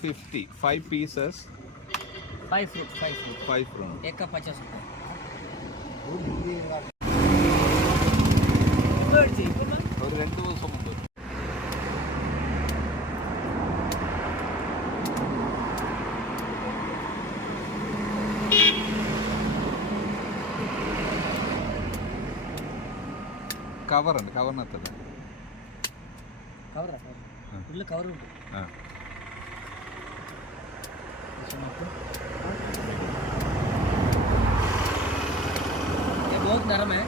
Fifty five pieces five fruit five fruit five fruit ಎಕ್ಕ ಪಚಾಸ್ ஒரு ரெண்டு வருஷம் உண்டு కవర్ అండి కవర్ నత్తదా కవర్ ఇల్లు కవర్ ఉంటుంది ये बहुत नरम है।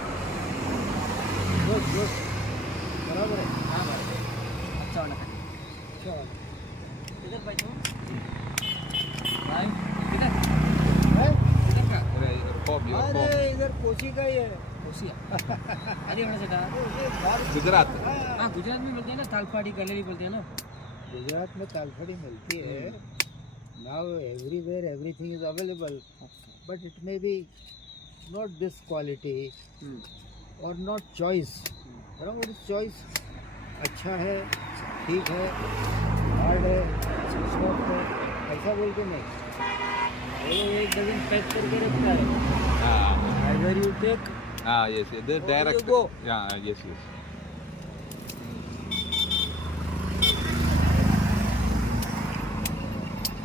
बराबर है। हाँ बराबर अच्छा वाला अच्छा वाला। इधर भाई भाई इधर। इधर का। अरे इधर पॉप अरे इधर का ही है। गुजरात। हाँ, गुजरात में मिलती है ना थालपाड़ी गलेरी बोलते हैं ना। गुजरात में थालपाड़ी मिलती है। हम्म। Now everywhere everything is available, okay. but it may be not this quality hmm. or not choice. Hmm. You is choice? अच्छा है ठीक है हार्ड है सॉफ्ट है ऐसा बोल के नहीं वो एक दिन पैक करके रखता है हाँ एवर यू टेक हाँ यस डायरेक्ट हाँ यस यस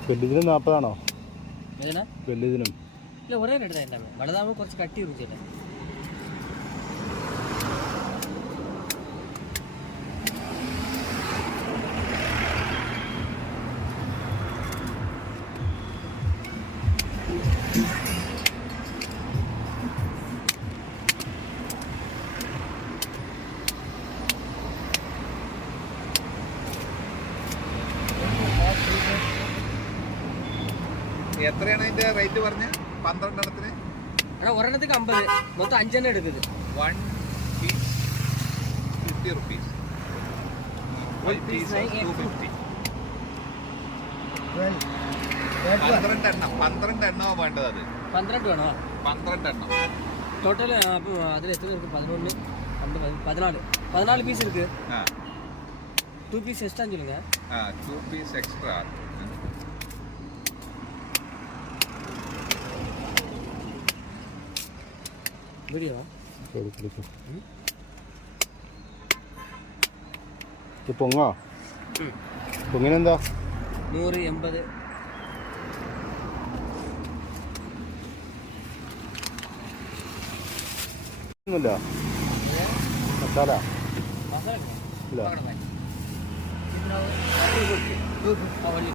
വലുതിനും നാൽപ്പതാണോ ഏതാ വലുതിനും ഇല്ല ഒരേ റേറ്റ് തന്നെ വലുതാകുമ്പോൾ കുറച്ച് കട്ടി രുചിയല്ലേ എത്രയാണ് അതിന്റെ റേറ്റ് പറഞ്ഞത് പന്ത്രണ്ടെണ്ണത്തിന്? എടാ ഒരെണ്ണത്തിന് അമ്പത്. മൊത്തം അഞ്ചെണ്ണം എടുക്കുന്നത് വൺ പീസ് ഫിഫ്റ്റി റുപ്പീസ് ഒരു പീസ് ടു ഫിഫ്റ്റി പന്ത്രണ്ട് എണ്ണം പന്ത്രണ്ട് എണ്ണോ വേണ്ടത് അത്. പന്ത്രണ്ട് വേണോ? പന്ത്രണ്ട് എണ്ണം ടോട്ടൽ അപ്പോൾ അതിൽ എത്ര പേർക്ക്? പതിനൊന്ന് പന്ത്രണ്ട് പതിനാല്. പതിനാല് പീസ് ഇருக்கு ஆ டூ பீஸ் எக்ஸ்ட்ரா சொல்லுங்க ஆ டூ பீஸ் പൊങ്ങോ? പൊങ്ങിനെന്താ? നൂറ് എൺപത്. ഒന്നുമില്ല. മസാല. ഇല്ല.